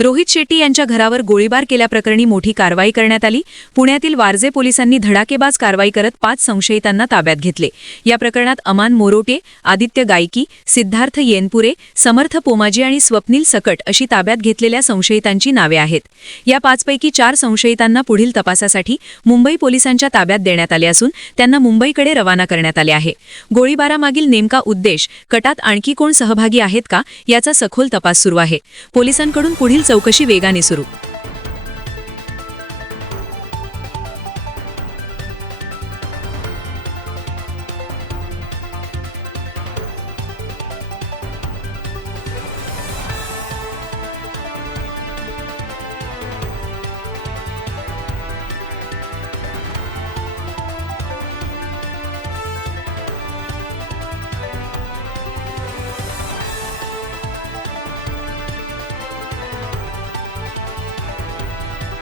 रोहित शेट्टी यांच्या घरावर गोळीबार केल्याप्रकरणी मोठी कारवाई करण्यात आली। पुण्यातील वारजे पोलिसांनी धडाकेबाज कारवाई करत 5 संशयितांना ताब्यात घेतले। या प्रकरणात अमान मोरोटे, आदित्य गायकी, सिद्धार्थ येनपुरे, समर्थ पोमाजी आणि स्वप्नील सकट अशी ताब्यात घेतलेल्या संशयितांची नावे आहेत। या 5 पैकी 4 संशयितांना पुढील तपासासाठी मुंबई पोलिसांच्या ताब्यात देण्यात आले असून त्यांना मुंबईकडे रवाना करण्यात आले आहे। गोळीबारामागील नेमका उद्देश, कटात आणखी कोण सहभागी आहेत का याचा सखोल तपास सुरू आहे। पोलिसांकडून पुढील चौकशी वेगाने सुरू।